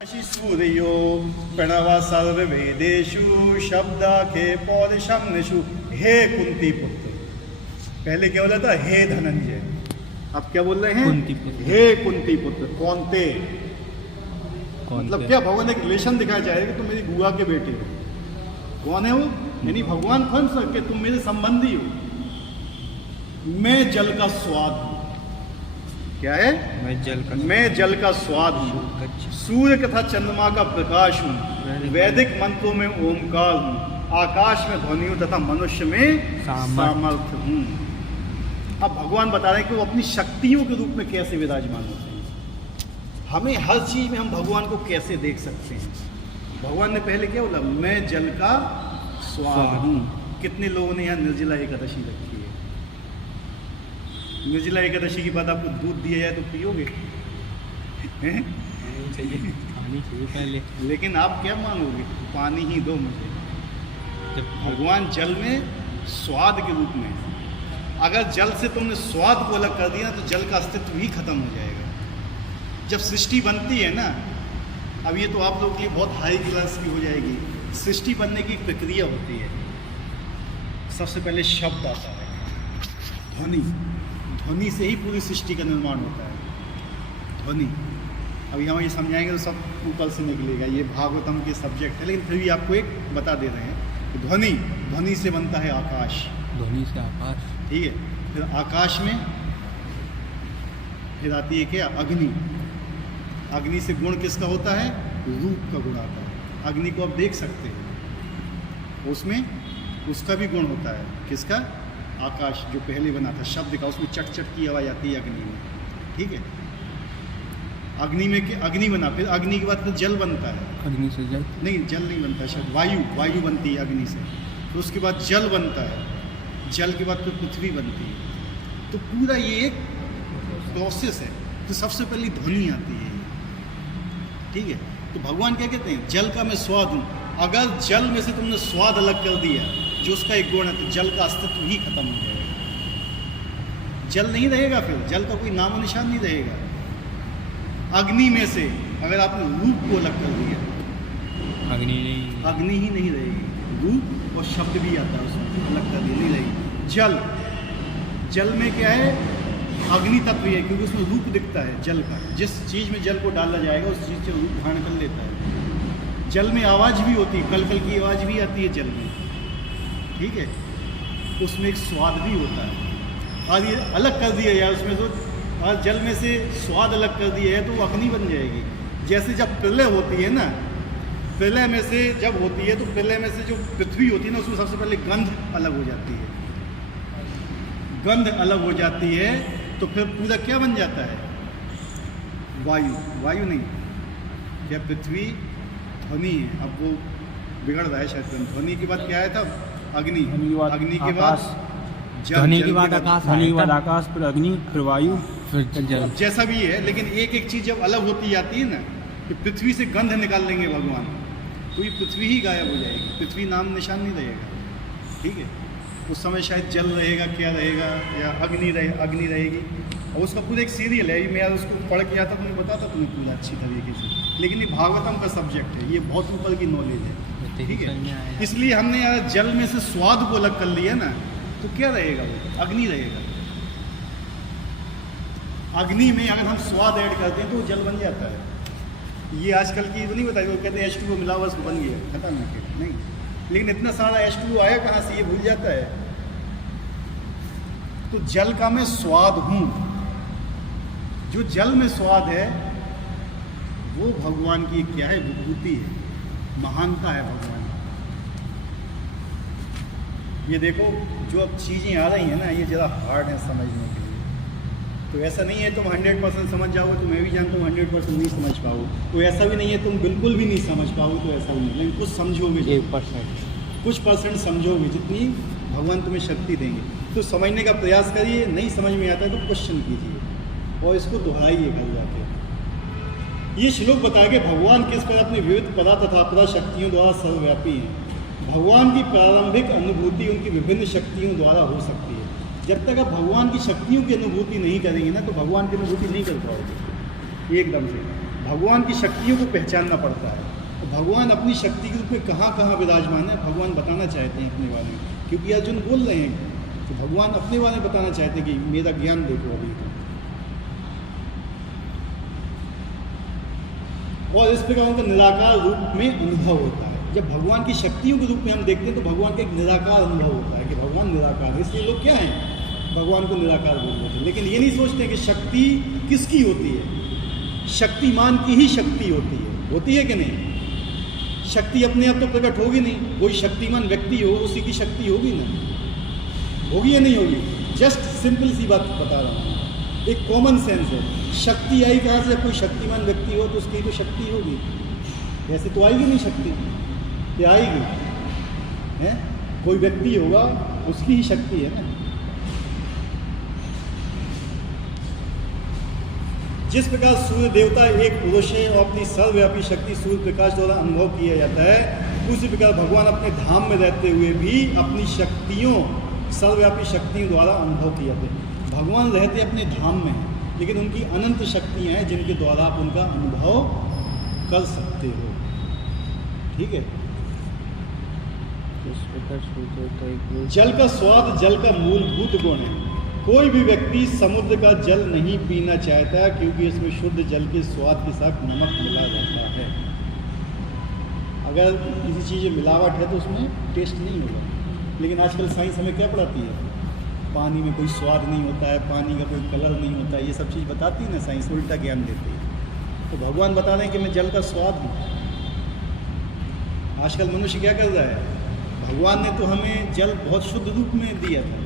सूर्यो प्रणव सर्ववेदेषु शब्दाखे पौरुषम्निषु। हे कुंती पुत्र, पहले क्या बोला था? हे धनंजय। अब क्या बोल रहे हैं? हे कुंती पुत्र। कौनते मतलब क्या? भगवान एक रिलेशन दिखाया जाएगा कि तुम मेरी बुआ के बेटे हो। कौन है वो? यानी भगवान कौन सा कि तुम मेरे संबंधी हो। मैं जल का स्वाद हूं। क्या है? मैं जल का स्वाद हूँ, सूर्य तथा चंद्रमा का प्रकाश हूँ, वैदिक मंत्रों में ओमकार हूँ, आकाश में ध्वनि हूँ तथा मनुष्य में सामर्थ्य हूँ। अब भगवान बता रहे हैं कि वो अपनी शक्तियों के रूप में कैसे विराजमान होते हैं। हमें हर चीज में हम भगवान को कैसे देख सकते हैं। भगवान ने पहले क्या बोला? मैं जल का स्वाद हूँ। कितने लोगों ने यहाँ निर्जला एकादशी रखी है? निर्जला एकादशी के बाद आपको दूध दिया जाए तो पियोगे? पानी चाहिए पहले। लेकिन आप क्या मांगोगे? पानी ही दो मुझे। भगवान जल में स्वाद के रूप में। अगर जल से तुमने स्वाद को अलग कर दिया तो जल का अस्तित्व ही खत्म हो जाएगा। जब सृष्टि बनती है ना, अब ये तो आप लोगों के लिए बहुत हाई क्लास की हो जाएगी। सृष्टि बनने की एक प्रक्रिया होती है। सबसे पहले शब्द आता है, ध्वनि। ध्वनि से ही पूरी सृष्टि का निर्माण होता है। ध्वनि, अभी हम ये समझाएंगे तो सब ऊपर से निकलेगा। ये भागवतम के सब्जेक्ट है, लेकिन फिर भी आपको एक बता दे रहे हैं। ध्वनि, ध्वनि से बनता है आकाश। ध्वनि से आकाश, ठीक है। फिर आकाश में फिर आती है क्या? अग्नि। अग्नि से गुण किसका होता है? रूप का गुण आता है। अग्नि को आप देख सकते हैं, उसमें उसका भी गुण होता है। किसका? आकाश, जो पहले बना था शब्द का, उसमें चट चट की आवाज़ आती है अग्नि में। ठीक है। अग्नि में के अग्नि बना, फिर अग्नि के बाद फिर जल बनता है। अग्नि से जल नहीं, जल नहीं बनता, शायद वायु। वायु बनती है अग्नि से। फिर उसके बाद जल बनता है। जल के बाद फिर पृथ्वी बनती है। तो पूरा ये एक प्रोसेस है। तो सबसे पहले ध्वनि आती है। ठीक है। तो भगवान क्या कहते हैं? जल का मैं स्वाद हूँ। अगर जल में से तुमने स्वाद अलग कर दिया, जो उसका एक गुण है, तो जल का अस्तित्व ही खत्म हो जाएगा। जल नहीं रहेगा, फिर जल का कोई नामो निशान नहीं रहेगा। अग्नि में से अगर आपने रूप को अलग कर दिया, अग्नि ही नहीं रहेगी। रूप और शब्द भी आता है उसमें, अलग कर दिया, नहीं रहेगी। जल, जल में क्या है? अग्नि तत्व है, क्योंकि उसमें रूप दिखता है जल का। जिस चीज़ में जल को डाला जाएगा उस चीज़ से रूप धारण कर लेता है। जल में आवाज़ भी होती है, कल कल की आवाज़ भी आती है जल में। ठीक है। उसमें एक स्वाद भी होता है। और ये अलग कर दिया जाए उसमें तो, और जल में से स्वाद अलग कर दिया है तो वो अग्नि बन जाएगी। जैसे जब प्रलय होती है ना, प्रलय में से जब होती है तो प्रलय में से जो पृथ्वी होती है ना, उसमें सबसे पहले गंध अलग हो जाती है। गंध अलग हो जाती है तो फिर पूरा क्या बन जाता है? वायु। वायु नहीं, क्या? पृथ्वी। ध्वनि है। अब वो बिगड़ रहा है शायद। ध्वनि के बाद क्या आया था? अग्नि। अग्नि के बाद ध्वनि के बाद आकाश, ध्वनि के बाद आकाश, फिर अग्नि, फिर वायु, फिर जल। जैसा भी है, लेकिन एक एक चीज़ जब अलग होती जाती है ना, कि पृथ्वी से गंध निकाल लेंगे भगवान, तो ये पृथ्वी ही गायब हो जाएगी। पृथ्वी नाम निशान नहीं रहेगा। ठीक है। उस समय शायद जल रहेगा, क्या रहेगा, या अग्नि रहेगी। और उसका पूरा एक सीरियल है। मैं उसको पढ़ के आता तो मैं बताता तुम्हें पूरा अच्छी तरीके से। लेकिन ये भागवतम का सब्जेक्ट है, ये बहुत ऊपर की नॉलेज है। ठीक है। इसलिए हमने यार जल में से स्वाद को अलग कर लिया ना, तो क्या रहेगा? वो अग्नि रहेगा। अग्नि में अगर हम स्वाद ऐड करते हैं तो वो जल बन जाता है। ये आजकल की तो नहीं बताई, वो कहते हैं H2O मिला हुआ बन गया, खत्म नहीं। लेकिन इतना सारा H2O आया कहाँ से, ये भूल जाता है। तो जल का मैं स्वाद हूँ। जो जल में स्वाद है वो भगवान की क्या है? विभूति है, महानता है भगवान। ये देखो, जो अब चीज़ें आ रही हैं ना, ये ज़रा हार्ड है समझने के लिए। तो ऐसा नहीं है तुम 100% समझ जाओगे, तो मैं भी जानता हूँ 100% नहीं समझ पाओ। तो ऐसा भी नहीं है तुम बिल्कुल भी नहीं समझ पाओ, तो ऐसा भी नहीं। लेकिन कुछ समझोगे, 1%, कुछ परसेंट समझोगे, जितनी भगवान तुम्हें शक्ति देंगे। तो समझने का प्रयास करिए। नहीं समझ में आता है तो क्वेश्चन कीजिए और इसको दोहराइए घर जाके। ये श्लोक बता के भगवान किस पर अपनी विविध पदा तथा अपरा शक्तियों द्वारा सर्वव्यापी हैं। भगवान की प्रारंभिक अनुभूति उनकी विभिन्न शक्तियों द्वारा हो सकती है। जब तक आप भगवान की शक्तियों की अनुभूति नहीं करेंगे ना, तो भगवान की अनुभूति नहीं कर पाओगे एकदम से। भगवान की शक्तियों को पहचानना पड़ता है। तो भगवान अपनी शक्ति के रूप में कहाँ कहाँ विराजमान है भगवान बताना चाहते हैं अपने बारे में, क्योंकि अर्जुन बोल रहे हैं तो भगवान अपने बारे में बताना चाहते हैं कि मेरा ज्ञान देखो अभी। और इस प्रकार उनका निराकार रूप में अनुभव होता है। जब भगवान की शक्तियों के रूप में हम देखते हैं तो भगवान का एक निराकार अनुभव होता है कि भगवान निराकार है। इसलिए लोग क्या हैं, भगवान को निराकार बोल देते हैं, लेकिन ये नहीं सोचते कि शक्ति किसकी होती है। शक्तिमान की ही शक्ति होती है कि नहीं। शक्ति अपने आप तो प्रकट होगी नहीं, कोई शक्तिमान व्यक्ति हो उसी की शक्ति होगी ना, होगी या नहीं होगी। जस्ट सिंपल सी बात बता रहा हूँ, एक कॉमन सेंस है। शक्ति आई कहाँ से, कोई शक्तिमान व्यक्ति हो तो उसकी तो शक्ति होगी, ऐसे तो आएगी नहीं शक्ति, ये आएगी है, कोई व्यक्ति होगा उसकी ही शक्ति है ना। जिस प्रकार सूर्य देवता एक पुरुष है और अपनी सर्वव्यापी शक्ति सूर्य प्रकाश द्वारा अनुभव किया जाता है, उसी प्रकार भगवान अपने धाम में रहते हुए भी अपनी शक्तियों सर्वव्यापी शक्तियों द्वारा अनुभव किए जाते हैं। भगवान रहते अपने धाम में हैं, लेकिन उनकी अनंत शक्तियाँ हैं जिनके द्वारा आप उनका अनुभव कर सकते हो। ठीक है। जल का स्वाद जल का मूलभूत गुण है। कोई भी व्यक्ति समुद्र का जल नहीं पीना चाहता क्योंकि इसमें शुद्ध जल के स्वाद के साथ नमक मिला जाता है। अगर किसी चीज़ में मिलावट है तो उसमें टेस्ट नहीं होगा। लेकिन आजकल साइंस हमें क्या पढ़ाती है, पानी में कोई स्वाद नहीं होता है, पानी का कोई कलर नहीं होता है, ये सब चीज़ बताती है ना साइंस, उल्टा ज्ञान देती है। तो भगवान बता रहे हैं कि मैं जल का स्वाद हूँ। आजकल मनुष्य क्या कर रहा है, भगवान ने तो हमें जल बहुत शुद्ध रूप में दिया था,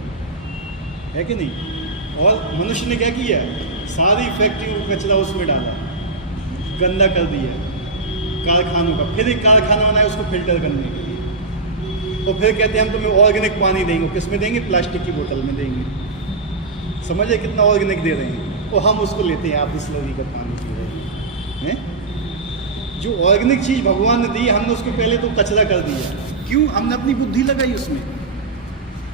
है कि नहीं। और मनुष्य ने क्या किया, सारी फैक्ट्रियों का कचरा उसमें डाला, गंदा कर दिया कारखानों का। फिर एक कारखाना बनाया उसको फिल्टर करने के लिए, तो फिर कहते हैं हम तुम्हें ऑर्गेनिक पानी देंगे। किस में देंगे, प्लास्टिक की बोतल में देंगे। समझिए कितना ऑर्गेनिक दे रहे हैं, और हम उसको लेते हैं, आप बिस्लरी का पानी पी रहे हैं। जो ऑर्गेनिक चीज़ भगवान ने दी, हमने उसको पहले तो कचरा कर दिया। क्यों, हमने अपनी बुद्धि लगाई उसमें।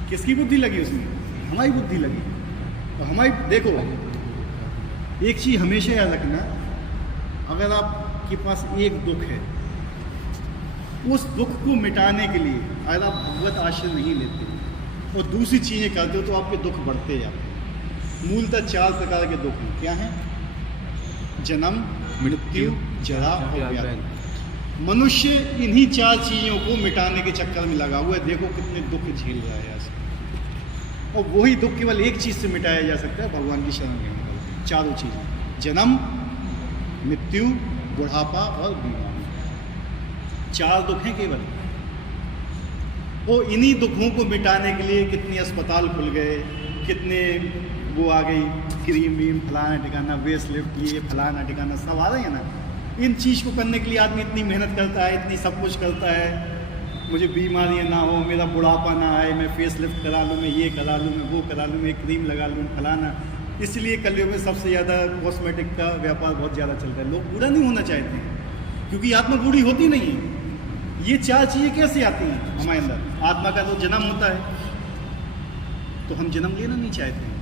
किसकी बुद्धि लगी उसमें, हमारी बुद्धि लगी। तो हमारी देखो, एक चीज़ हमेशा याद रखना, अगर आपके पास एक दुख है, उस दुख को मिटाने के लिए अगर आप भगवत आश्रय नहीं लेते और दूसरी चीज़ें करते हो तो आपके दुख बढ़ते जाते हैं। मूलतः 4 प्रकार के दुख हैं। क्या हैं, जन्म, मृत्यु, जरा और व्याधि। मनुष्य इन्हीं 4 चीज़ों को मिटाने के चक्कर में लगा हुआ है। देखो कितने दुख झेल रहा है आज। और वही दुख केवल एक चीज़ से मिटाया जा सकता है, भगवान की शरण लेने का। चारों चीज़ें, जन्म, मृत्यु, बुढ़ापा और बीमारी, 4 दुख हैं केवल। और इन्हीं दुखों को मिटाने के लिए कितने अस्पताल खुल गए, कितने वो आ गई क्रीम वीम, फलाना ठिकाना, वेस्ट लिफ्ट, ये फलाना ठिकाना सब आ रहे हैं ना। इन चीज़ को करने के लिए आदमी इतनी मेहनत करता है, इतनी सब कुछ करता है, मुझे बीमारियां ना हो, मेरा बुढ़ापा ना आए, मैं फेस लिफ्ट करा लूँ, मैं ये करा लूँ, मैं वो करा लूँ, मैं क्रीम लगा लूँ, फलाना। इसलिए कलयुग में सबसे ज़्यादा कॉस्मेटिक का व्यापार बहुत ज़्यादा चलता है। लोग बूढ़ा नहीं होना चाहते हैं क्योंकि आत्मा बूढ़ी होती नहीं है। ये 4 चीज़ें कैसे आती हैं हमारे अंदर। आत्मा का तो जन्म होता है, तो हम जन्म लेना नहीं चाहते हैं।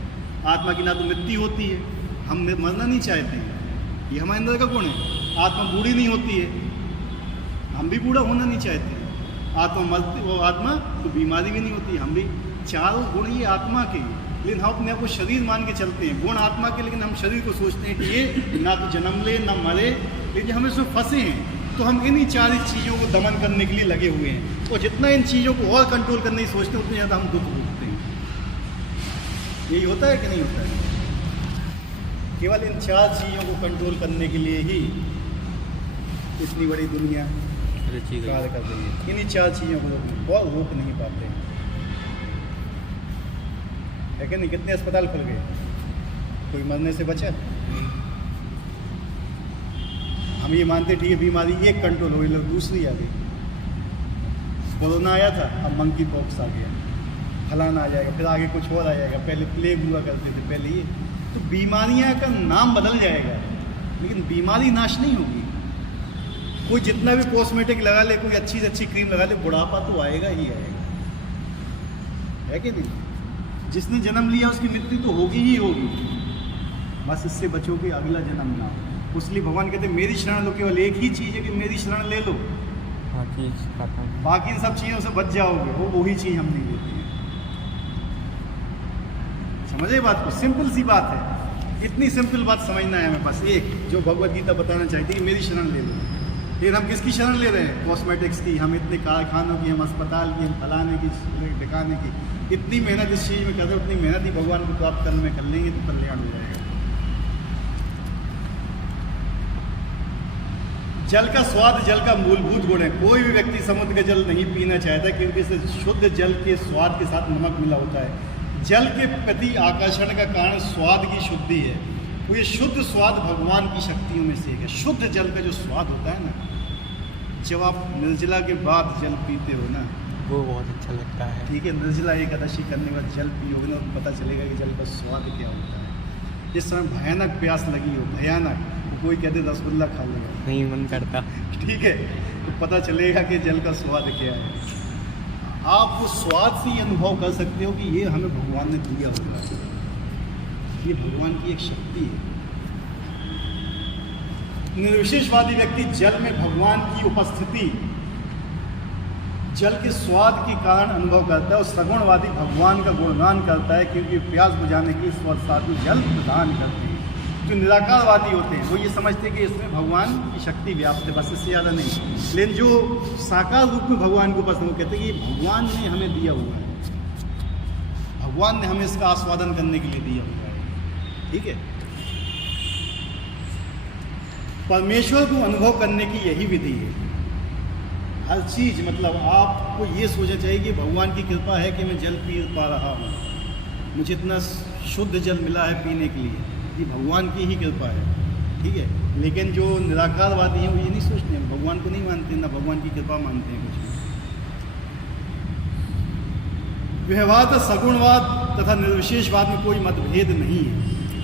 आत्मा की ना तो मृत्यु होती है, हम मरना नहीं चाहते हैं। ये हमारे अंदर का गुण है। आत्मा बूढ़ी नहीं होती है, हम भी बूढ़ा होना नहीं चाहते हैं। आत्मा मरती, वो आत्मा तो बीमारी भी नहीं होती, हम भी। 4 गुण ये आत्मा के, लेकिन हम अपने आप को शरीर मान के चलते हैं। गुण आत्मा के, लेकिन हम शरीर को सोचते हैं कि ये ना तो जन्म ले ना मरे, लेकिन हम इसमें फंसे हैं। तो हम इन्हीं 4 चीज़ों को दमन करने के लिए लगे हुए हैं। और जितना इन चीज़ों को और कंट्रोल करने की सोचते हैं, उतनी ज़्यादा हम दुख भोगते हैं। यही होता है कि नहीं होता है। केवल इन 4 चीज़ों को कंट्रोल करने के लिए ही इतनी बड़ी दुनिया कार्य कर रही है। इन्हीं 4 चीज़ों को बहुत रोक नहीं पाते हैं, है कि नहीं। कितने अस्पताल खुल गए, कोई मरने से बचा। हम ये मानते ठीक है बीमारी एक कंट्रोल हो गई, लोग दूसरी आ गई। कोरोना आया था, अब मंकी पॉक्स आ गया, फलाना आ जाएगा, फिर आगे कुछ और आ जाएगा। पहले प्लेग हुआ करते थे, पहले ये। तो बीमारियां का नाम बदल जाएगा, लेकिन बीमारी नाश नहीं होगी। कोई जितना भी कॉस्मेटिक लगा ले, कोई अच्छी से अच्छी क्रीम लगा ले, बुढ़ापा तो आएगा ही आएगा, है कि नहीं। जिसने जन्म लिया उसकी मृत्यु तो होगी ही होगी। बस इससे बचो कि अगला जन्म ना हो। उसलिए भगवान कहते हैं मेरी शरण लो, केवल एक ही चीज़ है कि मेरी शरण ले लो, बाकी खत्म। बाकी इन सब चीज़ों से बच जाओगे। वो वही चीज़ हम नहीं लेते हैं। समझे बात को? सिंपल सी बात है, इतनी सिंपल बात समझना है हमें। बस एक जो भगवत गीता बताना चाहती है कि मेरी शरण ले लो। फिर हम किसकी शरण ले रहे हैं? कॉस्मेटिक्स की, हम इतने कारखानों की, हम अस्पताल की, हम फलाने की, टिकाने की, इतनी मेहनत इस चीज़ में कर रहे हैं, उतनी मेहनत ही भगवान को प्राप्त करने में कर लेंगे तो कल्याण हो जाएगा। जल का स्वाद जल का मूलभूत गुण है। कोई भी व्यक्ति समुद्र का जल नहीं पीना चाहता क्योंकि इसे शुद्ध जल के स्वाद के साथ नमक मिला होता है। जल के प्रति आकर्षण का कारण स्वाद की शुद्धि है। तो ये शुद्ध स्वाद भगवान की शक्तियों में से एक है। शुद्ध जल का जो स्वाद होता है ना, जब आप निर्जला के बाद जल पीते हो ना, वो बहुत अच्छा लगता है। ठीक है, निर्जला एकादशी करने के बाद जल पियोगे ना, तो पता चलेगा कि जल का स्वाद क्या होता है। जिस समय भयानक प्यास लगी हो, भयानक, कोई कहते रसगुल्ला खा लेगा, नहीं मन करता। ठीक है, तो पता चलेगा कि जल का स्वाद क्या है। आप वो स्वाद से ही अनुभव कर सकते हो कि ये हमें भगवान ने दिया होगा, ये भगवान की एक शक्ति है। निर्विशेषवादी व्यक्ति जल में भगवान की उपस्थिति, जल के स्वाद के कारण अनुभव करता है, और सगुणवादी भगवान का गुणगान करता है क्योंकि प्यास बुझाने की स्वसाधु जल प्रदान करते हैं। जो निराकारवादी होते हैं वो ये समझते हैं कि इसमें भगवान की शक्ति व्याप्त है, बस इससे ज़्यादा नहीं। लेकिन जो साकार रूप में भगवान को पसंद, वो कहते हैं कि भगवान ने हमें दिया हुआ है, भगवान ने हमें इसका आस्वादन करने के लिए दिया हुआ है। ठीक है, परमेश्वर को अनुभव करने की यही विधि है। हर चीज़, मतलब आपको ये सोचना चाहिए कि भगवान की कृपा है कि मैं जल पी पा रहा हूँ, मुझे इतना शुद्ध जल मिला है पीने के लिए, ये भगवान की ही कृपा है। ठीक है, लेकिन जो निराकारवादी हैं वो ये नहीं सोचते हैं, भगवान को नहीं मानते, ना भगवान की कृपा मानते हैं कुछ भी। व्यवहार सगुणवाद तथा निर्विशेषवाद में कोई मतभेद नहीं है।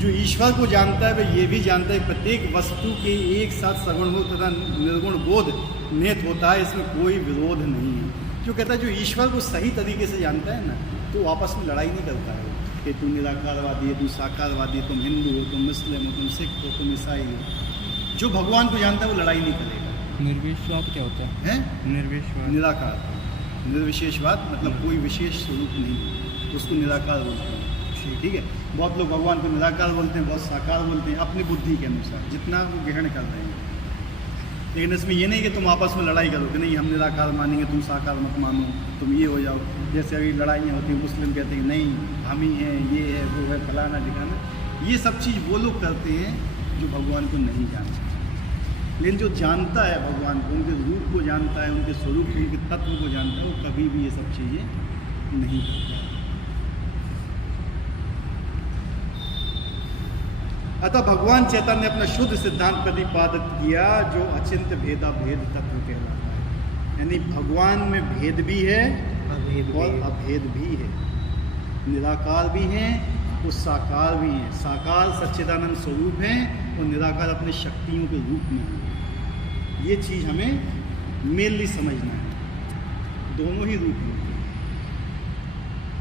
जो ईश्वर को जानता है वह ये भी जानता है प्रत्येक वस्तु के एक साथ सगुण बोध तथा निर्गुण बोध निहित होता है, इसमें कोई विरोध नहीं है। जो कहता है, जो ईश्वर को सही तरीके से जानता है ना, तो आपस में लड़ाई नहीं करता है कि तुम निराकारवादी है, तुम साकारवादी है, तुम हिंदू हो, तुम मुस्लिम हो, तुम सिख हो, तुम ईसाई हो। जो भगवान को जानता है वो लड़ाई नहीं करेगा। निर्विशेषवाद क्या होता है? निर्विशेषवाद, निराकार। निर्विशेषवाद मतलब कोई विशेष स्वरूप नहीं, उसको निराकार बोलते हैं। ठीक है, बहुत लोग भगवान को निराकार बोलते हैं, बहुत साकार बोलते हैं, अपनी बुद्धि के अनुसार जितना वो ग्रहण कर रहे हैं। लेकिन इसमें ये नहीं कि तुम आपस में लड़ाई करो कि नहीं हम निराकार मानेंगे, तुम साकार मत मानो, तुम ये हो जाओ। जैसे अभी लड़ाइयाँ होती हैं, मुस्लिम कहते हैं नहीं हम ही हैं, ये है, वो है, फलाना ठिकाना। ये सब चीज़ वो लोग करते हैं जो भगवान को नहीं जानते। लेकिन जो जानता है भगवान को, उनके रूप को जानता है, उनके स्वरूप, उनके तत्व को जानता है, वो कभी भी ये सब चीज़ें नहीं करता। अतः भगवान चैतन्य ने अपना शुद्ध सिद्धांत प्रतिपादित किया जो अचिंत्य भेदा भेद तत्व कहलाता है। यानी भगवान में भेद भी है और अभेद भी है, निराकार भी हैं और साकार भी हैं। साकार सच्चिदानंद स्वरूप हैं और निराकार अपने शक्तियों के रूप में हैं। ये चीज़ हमें मेनली समझना है, दोनों ही रूप में।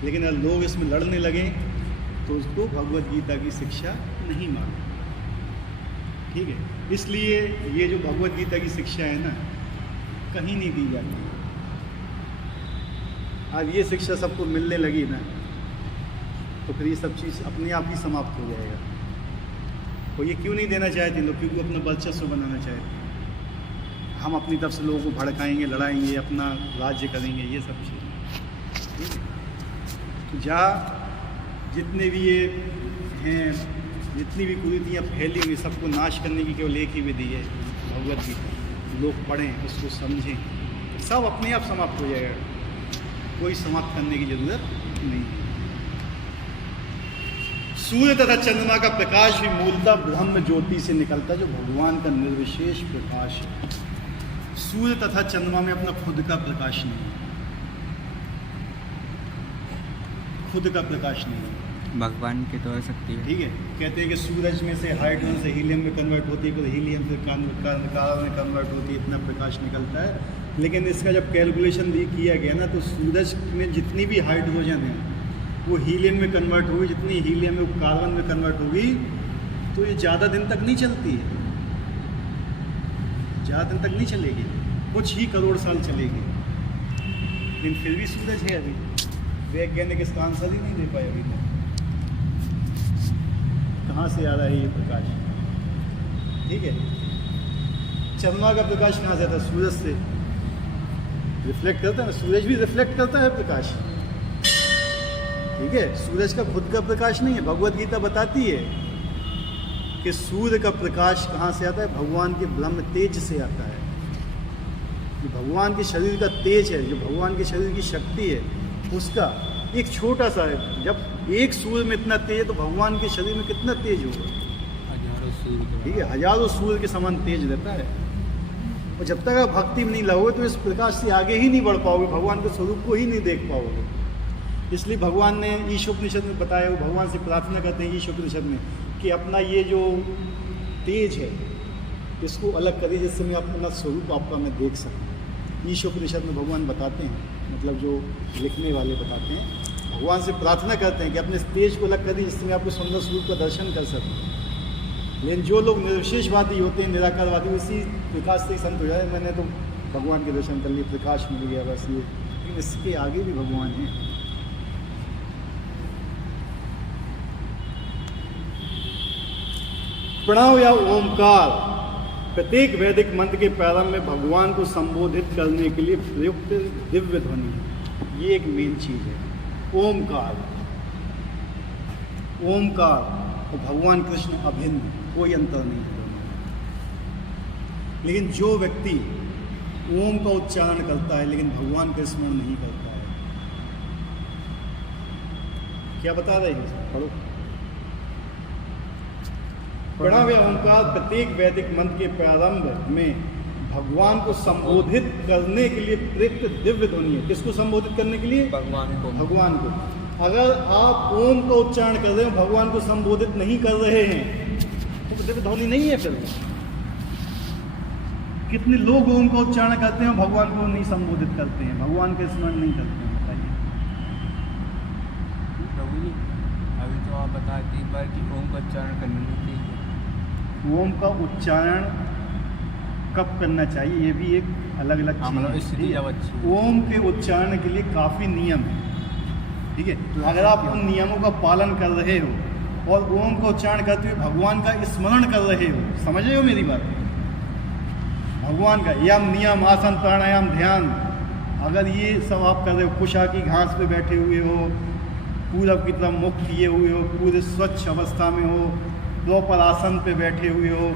लेकिन अगर लोग इसमें लड़ने लगे तो उसको भगवत गीता की शिक्षा नहीं माने। ठीक है, इसलिए ये जो भगवत गीता की शिक्षा है ना, कहीं नहीं दी जाती। आज ये शिक्षा सबको मिलने लगी ना, तो फिर ये सब चीज़ अपने आप ही समाप्त हो जाएगा। और ये क्यों नहीं देना चाहते लोग? क्योंकि अपना वर्चस्व बनाना चाहते। हम अपनी तरफ से लोगों को भड़काएंगे, लड़ाएंगे, अपना राज्य करेंगे, ये सब चीज़। ठीक है, जहाँ जितने भी ये हैं, जितनी भी कुरीतियाँ फैली हुई, सबको नाश करने की केवल एक ही विधि है, भगवत गीता। लोग पढ़ें, उसको समझें, सब अपने आप समाप्त हो जाएगा, कोई समाप्त करने की ज़रूरत नहीं है। सूर्य तथा चंद्रमा का प्रकाश भी मूलतः ब्रह्म ज्योति से निकलता है, जो भगवान का निर्विशेष प्रकाश है। सूर्य तथा चंद्रमा में अपना खुद का प्रकाश नहीं है, खुद का प्रकाश नहीं है, भगवान की तो शक्ति है। ठीक है, कहते हैं कि सूरज में से हाइड्रोजन से हीलियम में कन्वर्ट होती है, फिर हीलियम से कार्बन में कन्वर्ट होती है, इतना प्रकाश निकलता है। लेकिन इसका जब कैलकुलेशन भी किया गया ना, तो सूरज में जितनी भी हाइड्रोजन है वो हीलियम में कन्वर्ट होगी, जितनी हीलियम है वो कार्बन में कन्वर्ट होगी, तो ये ज़्यादा दिन तक नहीं चलती है। ज़्यादा दिन तक नहीं चलेगी, कुछ ही करोड़ साल चलेगी, लेकिन फिर भी सूरज है अभी। वैज्ञानिक इसका आंसर ही नहीं दे पाए अभी तक, कहाँ से आ रहा है ये प्रकाश। ठीक है, चंद्रमा का प्रकाश कहाँ से आता है? सूरज से रिफ्लेक्ट करता है ना, सूरज भी रिफ्लेक्ट करता है प्रकाश। ठीक है, सूरज का खुद का प्रकाश नहीं है। भगवत गीता बताती है कि सूर्य का प्रकाश कहाँ से आता है? भगवान के ब्रह्म तेज से आता है। जो भगवान के शरीर का तेज है, जो भगवान के शरीर की शक्ति है, उसका एक छोटा सा है। जब एक सूर्य में इतना तेज है तो भगवान के शरीर में कितना तेज होगा? हजारों सूर्य। ठीक है, हजारों सूर्य के समान तेज रहता है। और जब तक आप भक्ति में नहीं लगोगे तो इस प्रकाश से आगे ही नहीं बढ़ पाओगे, भगवान के स्वरूप को ही नहीं देख पाओगे। इसलिए भगवान ने ईशोपनिषद में बताया, वो भगवान से प्रार्थना करते हैं ईशोपनिषद में कि अपना ये जो तेज है इसको अलग करिए, जिससे मैं अपना स्वरूप आपका मैं देख सकूँ। ईशोपनिषद में भगवान बताते हैं, मतलब जो लिखने वाले बताते हैं, भगवान से प्रार्थना करते हैं कि अपने तेज को अलग करिए जिससे मैं आपको सुंदर स्वरूप का दर्शन कर सकूँ। लेकिन जो लोग निर्विशेषवादी होते हैं, निराकारवादी, उसी प्रकाश से ही संत हो जाए, मैंने तो भगवान के दर्शन कर लिए, प्रकाश मिल गया बस ये। लेकिन इसके आगे भी भगवान हैं। प्रणव या ओमकार प्रत्येक वैदिक मंत्र के प्रारंभ में भगवान को संबोधित करने के लिए प्रयुक्त दिव्य ध्वनि है। ये एक मेन चीज है, ओमकार। ओमकार और भगवान कृष्ण अभिन्न, कोई अंतर नहीं है। लेकिन जो व्यक्ति ओम का उच्चारण करता है लेकिन भगवान का स्मरण नहीं करता है, क्या बता रहे हैं? पढ़ो। प्रणव या ओंकार प्रत्येक वैदिक मंत्र के प्रारंभ में भगवान को संबोधित करने के लिए प्रयुक्त दिव्य ध्वनि है। किसको संबोधित करने के लिए? भगवान को। भगवान को। अगर आप ओम का उच्चारण कर रहे हो, भगवान को संबोधित नहीं कर रहे हैं, तो दिव्य ध्वनि नहीं है। फिर कितने लोग ओम का उच्चारण करते हैं, भगवान को नहीं संबोधित करते हैं, भगवान का स्मरण नहीं करते हैं? बताइए। प्रभु जी, अभी तो आप बताते एक बार कि ओम का उच्चारण करना नहीं चाहिए। ओम का उच्चारण कब करना चाहिए, ये भी एक अलग अलग चीज़ है। ओम के उच्चारण के लिए काफ़ी नियम है। ठीक है, अगर आप उन नियमों का पालन कर रहे हो और ओम का उच्चारण करते हुए भगवान का स्मरण कर रहे हो, समझ रहे हो मेरी बात? भगवान का यम, नियम, आसन, प्राणायाम, ध्यान, अगर ये सब आप कर रहे हो, कुशा की घास पे बैठे हुए हो, पूरब की तरफ मुख किए हुए हो, पूरे स्वच्छ अवस्था में हो, प्रॉपर आसन पे बैठे हुए हो,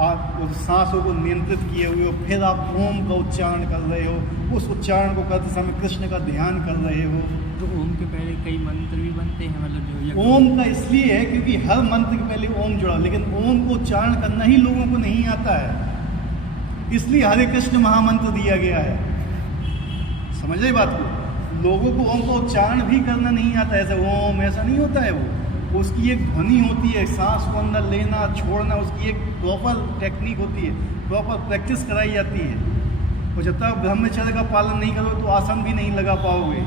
आप उस सांसों को नियंत्रित किए हुए हो, फिर आप ओम का उच्चारण कर रहे हो, उस उच्चारण को करते समय कृष्ण का ध्यान कर रहे हो। तो ओम के पहले कई मंत्र भी बनते हैं, मतलब जो ओम का इसलिए है क्योंकि हर मंत्र के पहले ओम जुड़ा, लेकिन ओम को उच्चारण करना ही लोगों को नहीं आता है, इसलिए हरे कृष्ण महामंत्र दिया गया है। समझ रहे बात को? लोगों को ओम का उच्चारण भी करना नहीं आता, ऐसा ओम ऐसा नहीं होता है। वो उसकी एक ध्वनि होती है, सांस को अंदर लेना छोड़ना, उसकी एक प्रॉपर टेक्निक होती है, प्रॉपर प्रैक्टिस कराई जाती है। और जब तक ब्रह्मचर्य का पालन नहीं करोगे तो आसन भी नहीं लगा पाओगे।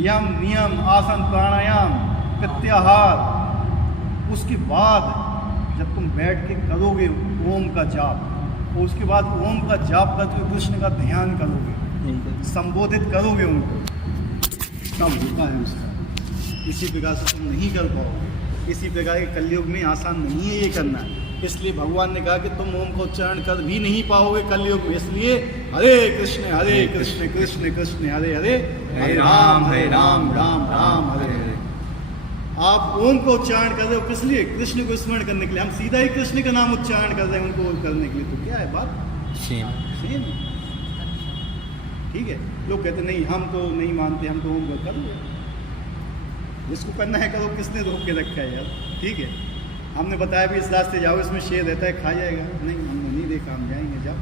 यम, नियम, आसन, प्राणायाम, प्रत्याहार, उसके बाद जब तुम बैठ के करोगे ओम का जाप, और उसके बाद ओम का जाप करते हुए कृष्ण का ध्यान करोगे, संबोधित करोगे उनको, तब होता है उसका। इसी प्रकार से तुम नहीं कर पाओगे। इसी प्रकार के कलयुग में आसान नहीं है ये करना, इसलिए भगवान ने कहा कि तुम ओम का उच्चारण कर भी नहीं पाओगे कलयुग में। इसलिए हरे कृष्ण कृष्ण कृष्ण हरे हरे, हरे राम राम राम हरे हरे। आप ओम का उच्चारण कर रहे हो किस लिए? कृष्ण को स्मरण करने के लिए। हम सीधा ही कृष्ण का नाम उच्चारण कर रहे हैं उनको करने के लिए, तो क्या है बात? सेम। ठीक है, लोग कहते नहीं हम तो नहीं मानते, हम तो ओम का कर लो, जिसको करना है करो, किसने रोक के रखा है यार? ठीक है, हमने बताया भी इस रास्ते जाओ, इसमें शेर रहता है, खा जाएगा। नहीं, हमने नहीं देखा, हम जाएंगे, जाओ,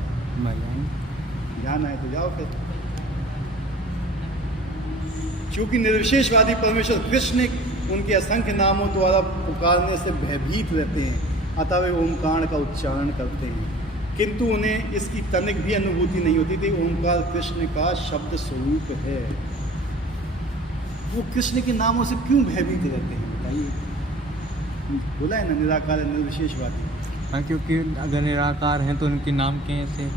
जाना है तो जाओ फिर। क्योंकि निर्विशेषवादी परमेश्वर कृष्ण उनके असंख्य नामों द्वारा पुकारने से भयभीत रहते हैं, अतः वे ओमकार का उच्चारण करते हैं, किंतु उन्हें इसकी तनिक भी अनुभूति नहीं होती थी। ओमकार कृष्ण का शब्द स्वरूप है। वो कृष्ण के नामों से क्यों भयभीत रहते हैं बताइए? बोला है ना, निराकार है, निर्विशेषवादी। हाँ, क्योंकि अगर निराकार हैं तो उनके नाम कैसे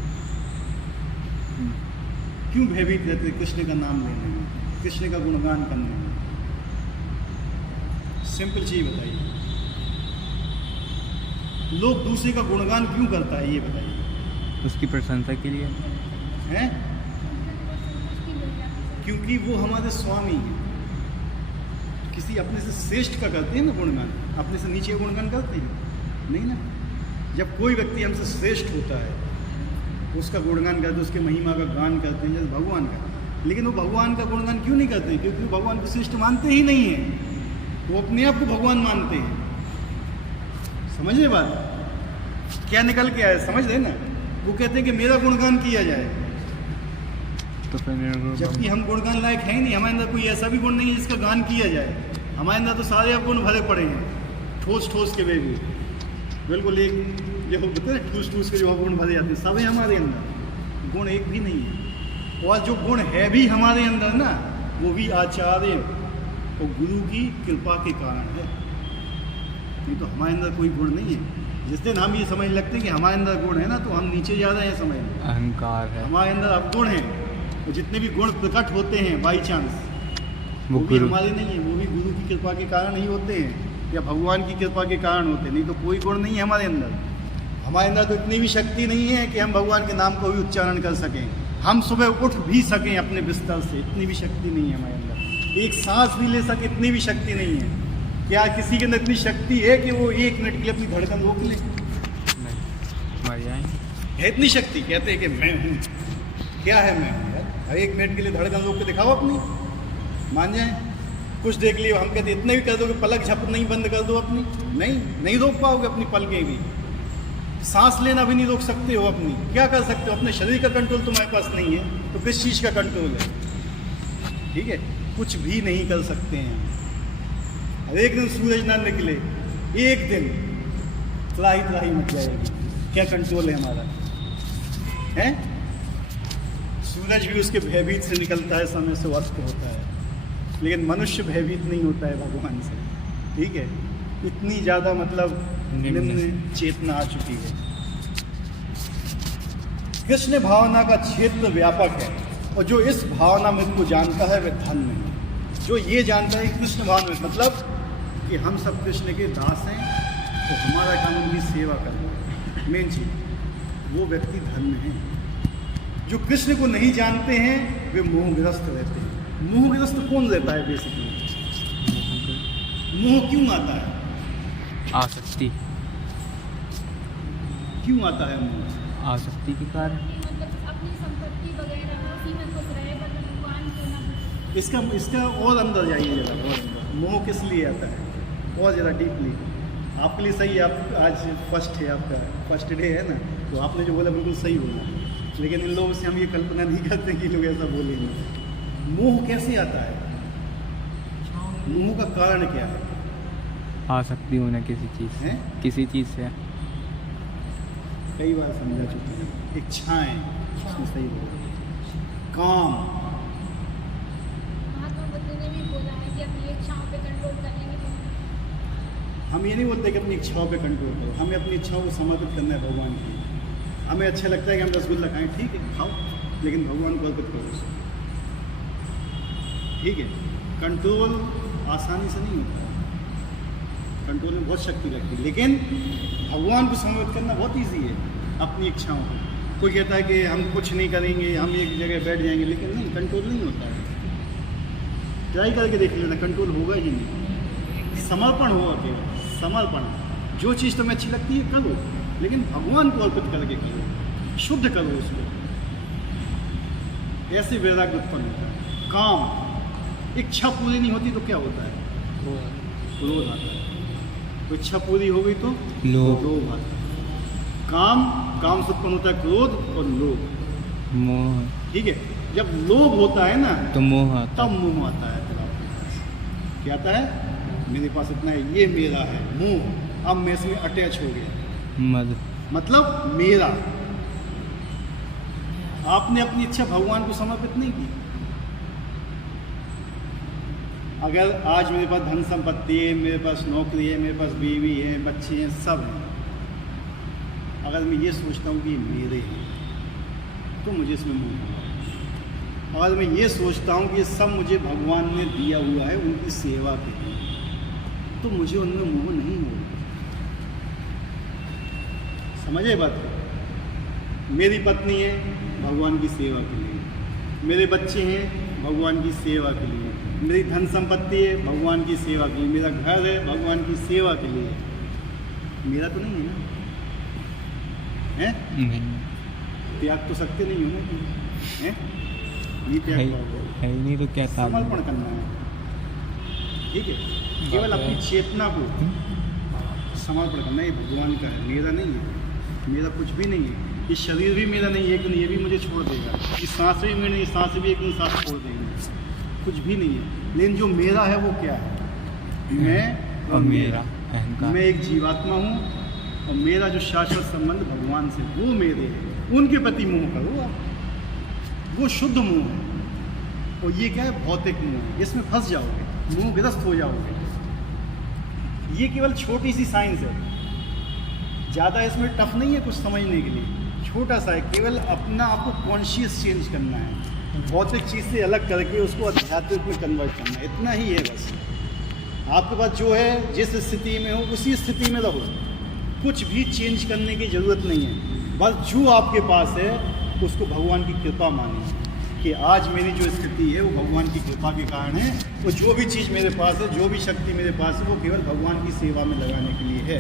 क्यों भयभीत रहते हैं कृष्ण का नाम लेने में, कृष्ण का गुणगान करने में? सिंपल चीज बताइए, लोग दूसरे का गुणगान क्यों करता है, ये बताइए। उसकी प्रशंसा के लिए। हैं? क्योंकि वो हमारे स्वामी हैं। किसी अपने से श्रेष्ठ का करते हैं ना गुणगान, अपने से नीचे गुणगान करते हैं? नहीं ना। जब कोई व्यक्ति हमसे श्रेष्ठ होता है, उसका गुणगान करते, उसके महिमा का गान करते हैं, जैसे भगवान का। लेकिन वो भगवान का गुणगान क्यों नहीं करते हैं? क्योंकि वो भगवान को श्रेष्ठ मानते ही नहीं हैं, वो अपने आप को भगवान मानते हैं। समझिए बात क्या निकल के आए, समझ रहे ना? वो कहते हैं कि मेरा गुणगान किया जाए, तो फिर जबकि हम गुणगान लायक है ही नहीं। हमारे अंदर कोई ऐसा भी गुण नहीं है जिसका गान किया जाए। हमारे अंदर तो सारे अब गुण भरे पड़े हैं, ठोस ठोस के वे भी, बिल्कुल एक जो होते हैं ठूस ठूस के जो गुण भरे जाते हैं, सब है हमारे अंदर, गुण एक भी नहीं है। और जो गुण है भी हमारे अंदर ना, वो भी आचार्य और गुरु की कृपा के कारण है, नहीं तो हमारे अंदर कोई गुण नहीं है। जिस दिन हम ये समझ लगते हैं कि हमारे अंदर गुण है ना, तो हम नीचे ज़्यादा हैं, समझ लें अहंकार है। हमारे अंदर अवगुण है। और जितने भी गुण प्रकट होते हैं बाई चांस, वो भी गुरु हमारे नहीं है, वो भी गुरु की कृपा के कारण ही होते हैं, या भगवान की कृपा के कारण होते हैं, नहीं तो कोई गुण नहीं है हमारे अंदर। हमारे अंदर तो इतनी भी शक्ति नहीं है कि हम भगवान के नाम को भी उच्चारण कर सकें, हम सुबह उठ भी सकें अपने बिस्तर से, इतनी भी शक्ति नहीं है हमारे अंदर। एक सांस भी ले सके, इतनी भी शक्ति नहीं है। क्या किसी के अंदर इतनी शक्ति है कि वो 1 मिनट के लिए अपनी धड़कन रोक ले? है इतनी शक्ति? कहते हैं कि मैं हूँ, क्या है मैं हूँ यार? हर 1 मिनट के लिए धड़कन रोक के दिखाओ अपनी, मान जाए। कुछ देख लियो, हम कहते इतने भी कर दो कि पलक झप नहीं बंद कर दो अपनी, नहीं रोक पाओगे अपनी पलकें भी। सांस लेना भी नहीं रोक सकते हो अपनी, क्या कर सकते हो? अपने शरीर का कंट्रोल तुम्हारे पास नहीं है, तो किस चीज़ का कंट्रोल है? ठीक है, कुछ भी नहीं कर सकते हैं। हर एक दिन सूरज ना निकले, एक दिन त्राही मच जाएगी, क्या कंट्रोल है हमारा? है सूरज भी उसके भयभीत से निकलता है, समय से अस्त होता है, लेकिन मनुष्य भयभीत नहीं होता है भगवान से। ठीक है, इतनी ज़्यादा मतलब निम्न चेतना आ चुकी है। कृष्ण भावना का क्षेत्र व्यापक है, और जो इस भावना में को जानता है वह धन्य है। जो ये जानता है कृष्ण भावना मतलब कि हम सब कृष्ण के दास हैं, तो हमारा काम उनकी सेवा करना है, मेन चीज़, वो व्यक्ति धन्य है। जो कृष्ण को नहीं जानते हैं वे मोहग्रस्त रहते हैं। मोहग्रस्त कौन रहता है? बेसिकली मोह क्यों आता है? आसक्ति। क्यों आता है मोह? आसक्ति के कारण। मतलब अपनी संपत्ति वगैरह उसी में खुश रहे, पर भगवान को ना। इसका और अंदर जाइए जरा, और अंदर मोह किस लिए आता है और ज़रा डीपली। आपके लिए सही है, आप आज फर्स्ट है, आपका फर्स्ट डे है ना, तो आपने जो बोला बिल्कुल सही बोला, लेकिन इन लोगों से हम ये कल्पना नहीं करते कि लोग ऐसा बोलेंगे। मोह कैसे आता है? मोह का कारण क्या है? आसक्ति होना किसी चीज़ से, हैं? किसी चीज़ से। कई बार समझा चुके हैं। इच्छाएं, उसने सही बोला। काम, महात्मा बुद्ध ने भी बोला है कि अपनी इच्छाओं पे कंट्रोल कर लेंगे तो हम ये नहीं बोलते कि अपनी इच्छाओं पे कंट्रोल करो, हमें अपनी इच्छाओं को समर्पित करना है भगवान की। हमें अच्छा लगता है कि हम रसगुल्ला खाएं, ठीक है खाओ, लेकिन भगवान को अर्पित करो उसको। ठीक है, कंट्रोल आसानी से नहीं होता है, कंट्रोल में बहुत शक्ति लगती है, लेकिन भगवान को समर्पित करना बहुत ईजी है अपनी इच्छाओं को। कोई कहता है कि हम कुछ नहीं करेंगे, हम एक जगह बैठ जाएंगे, लेकिन नहीं, कंट्रोल नहीं होता है। ट्राई करके देख लेना, कंट्रोल होगा ही नहीं। समर्पण होगा केवल, समर्पण। जो चीज़ तुम्हें अच्छी लगती है करो, लेकिन भगवान को अर्पित करके करो, शुद्ध करो उसको। ऐसे वैराग्य उत्पन्न होता है। काम, इच्छा पूरी नहीं होती तो क्या होता है? क्रोध आता है। तो इच्छा पूरी हो गई तो लोभ आता है। काम से उत्पन्न होता है क्रोध और लोभ, मोह। ठीक है, जब लोभ होता है ना तो मोह आता तब मोह आता है। फिर आपके पास क्या आता है? मेरे पास इतना है, ये मेरा है, मोह। अब मैं इसमें अटैच हो गया, मद, मतलब मेरा। आपने अपनी इच्छा भगवान को समर्पित नहीं की। अगर आज मेरे पास धन संपत्ति है, मेरे पास नौकरी है, मेरे पास बीवी है, बच्चे हैं, सब हैं, अगर मैं ये सोचता हूँ कि ये मेरे हैं, तो मुझे इसमें मोह होगा। और मैं ये सोचता हूँ कि ये सब मुझे भगवान ने दिया हुआ है उनकी सेवा के लिए, तो मुझे उनमें मोह नहीं होगा। समझे बात को? मेरी पत्नी है भगवान की सेवा के लिए, मेरे बच्चे हैं भगवान की सेवा के लिए, मेरी धन संपत्ति है भगवान की सेवा के लिए, मेरा घर है भगवान की सेवा के लिए। मेरा तो नहीं है ना, है? नहीं त्याग तो सकते नहीं हो ना तुम, हैं? नहीं त्याग पाओगे, है ही नहीं तो क्या था। समर्पण करना है, ठीक है? केवल अपनी चेतना को समर्पण करना, ये भगवान का है, मेरा नहीं है, मेरा कुछ भी नहीं है। ये शरीर भी मेरा नहीं है, एक दिन ये भी मुझे छोड़ देगा, ये सांस भी मेरी नहीं, सांस भी एक दिन सांस छोड़ देंगे, कुछ भी नहीं है। लेकिन जो मेरा है वो क्या है? मैं और मेरा, अहंकार। मैं एक जीवात्मा हूँ और मेरा जो शाश्वत संबंध भगवान से वो मेरे है, उनके प्रति मोह करो आप, वो शुद्ध मोह है। और ये क्या है? भौतिक मोह है, इसमें फंस जाओगे, मोहग्रस्त हो जाओगे। ये केवल छोटी सी साइंस है, ज़्यादा इसमें टफ नहीं है कुछ समझने के लिए, छोटा सा है। केवल अपना आपको कॉन्शियस चेंज करना है, भौतिक चीज़ से अलग करके उसको आध्यात्मिक में कन्वर्ट करना है, इतना ही है बस। आपके पास जो है, जिस स्थिति में हो उसी स्थिति में रहो, कुछ भी चेंज करने की ज़रूरत नहीं है। बस जो आपके पास है उसको भगवान की कृपा मानिए कि आज मेरी जो स्थिति है वो भगवान की कृपा के कारण है, और जो भी चीज़ मेरे पास है, जो भी शक्ति मेरे पास है, वो केवल भगवान की सेवा में लगाने के लिए है,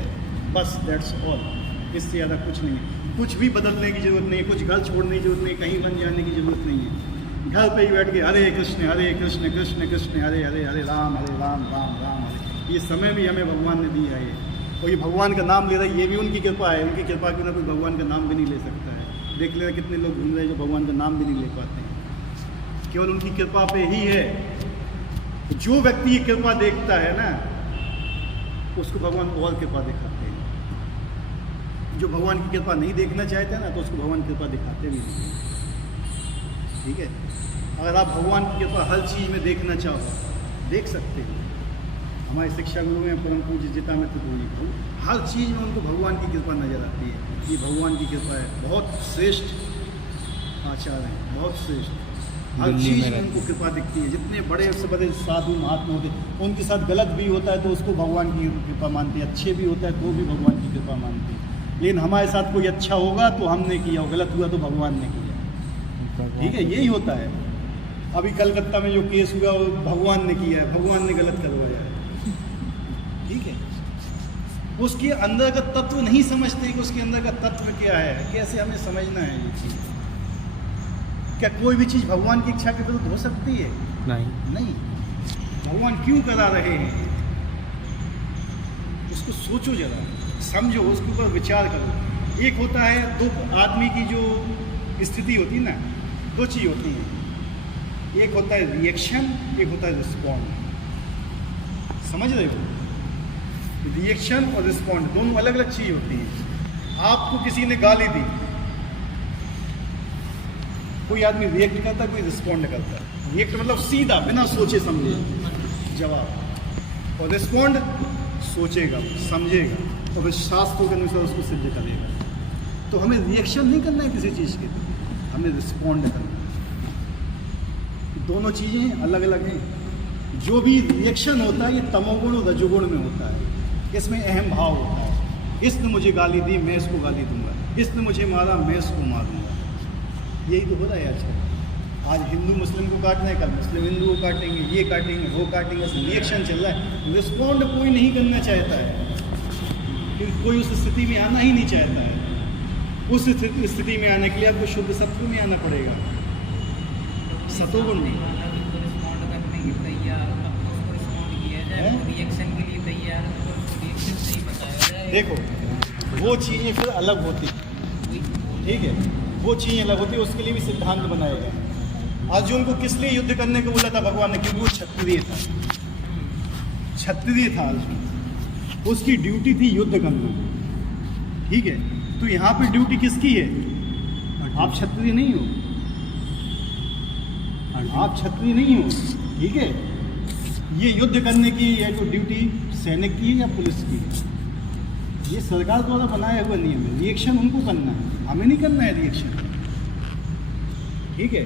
बस दैट्स ऑल। इससे ज़्यादा कुछ नहीं है, कुछ भी बदलने की ज़रूरत नहीं है, कुछ घर छोड़ने की ज़रूरत नहीं है, कहीं बन जाने की ज़रूरत नहीं है। घर पे ही बैठ के हरे कृष्ण कृष्ण कृष्ण हरे हरे, हरे राम राम राम हरे। ये समय भी हमें भगवान ने दिया है, और ये भगवान का नाम ले रहा है, ये भी उनकी कृपा है। उनकी कृपा के बिना कोई भगवान का नाम भी नहीं ले सकता है। देख लेना कितने लोग घूम रहे हैं जो भगवान का नाम भी नहीं ले पाते हैं, केवल उनकी कृपा पे ही है। जो व्यक्ति ये कृपा देखता है ना, उसको भगवान और कृपा दिखाते हैं। जो भगवान की कृपा नहीं देखना चाहते ना, तो उसको भगवान की कृपा दिखाते भी नहीं, ठीक है? अगर आप भगवान की कृपा हर चीज़ में देखना चाहो, देख सकते हैं। हमारे शिक्षा गुरु हैं परम पूज्य जितामित्र जी, हर चीज़ में उनको भगवान की कृपा नज़र आती है। ये भगवान की कृपा है, बहुत श्रेष्ठ आचार्य हैं, बहुत श्रेष्ठ। हर चीज़ में उनको कृपा दिखती है। जितने बड़े से बड़े साधु महात्मा होते हैं, उनके साथ गलत भी होता है तो उसको भगवान की कृपा मानते हैं, अच्छे भी होता है तो भी भगवान की कृपा मानते हैं। लेकिन हमारे साथ कोई अच्छा होगा तो हमने किया, गलत हुआ तो भगवान ने किया, ठीक है? यही होता है। अभी कलकत्ता में जो केस हुआ वो भगवान ने किया है, भगवान ने गलत करवाया है, ठीक है? उसके अंदर का तत्व नहीं समझते कि उसके अंदर का तत्व क्या है, कैसे हमें समझना है ये चीज़। क्या कोई भी चीज़ भगवान की इच्छा के विरुद्ध हो सकती है? नहीं। भगवान क्यों करा रहे हैं उसको सोचो जरा, समझो, उसके ऊपर विचार करो। एक होता है दो आदमी की जो स्थिति होती है ना, दो चीज़ होती है, एक होता है रिएक्शन, एक होता है रिस्पॉन्ड। समझ रहे हो? रिएक्शन और रिस्पॉन्ड दोनों अलग अलग चीज़ होती हैं। आपको किसी ने गाली दी, कोई आदमी रिएक्ट करता है, कोई रिस्पॉन्ड करता है। रिएक्ट मतलब सीधा बिना सोचे समझे जवाब, और रिस्पॉन्ड सोचेगा, समझेगा, और फिर शास्त्रों के अनुसार उसको सिद्ध करेगा। तो हमें रिएक्शन नहीं करना है किसी चीज़ के, हमें रिस्पॉन्ड करना है। दोनों चीज़ें अलग अलग हैं। जो भी रिएक्शन होता है ये तमोगुण और रजोगुण में होता है। इसमें अहम भाव होता है, इसने मुझे गाली दी, मैं इसको गाली दूंगा, इसने मुझे मारा, मैं इसको मारूंगा। यही तो हो रहा है आजकल। आज हिंदू मुस्लिम को काटना है, कल मुस्लिम हिंदू को काटेंगे, ये काटेंगे, वो काटेंगे, रिएक्शन चल रहा है। रिस्पॉन्ड कोई नहीं करना चाहता है, क्योंकि कोई उस स्थिति में आना ही नहीं चाहता है। उस स्थिति में आने के लिए आपको शुद्ध सत्व में आना पड़ेगा, सतोगुण में। देखो वो चीज़ें फिर अलग होती, ठीक है? वो चीज़ें अलग होती है, उसके लिए भी सिद्धांत बनाए गए। अर्जुन को किस लिए युद्ध करने को बोला था भगवान ने? क्योंकि वो क्षत्रिय था, क्षत्रिय था अर्जुन, उसकी ड्यूटी थी युद्ध करना, ठीक है? तो यहाँ पे ड्यूटी किसकी है? आप क्षत्रिय नहीं हो, आप क्षत्रिय नहीं हो, ठीक है? ये युद्ध करने की ये तो ड्यूटी सैनिक की है या पुलिस की है? ये सरकार द्वारा बनाया हुआ नियम है। रिएक्शन उनको करना है, हमें नहीं करना है रिएक्शन, ठीक है?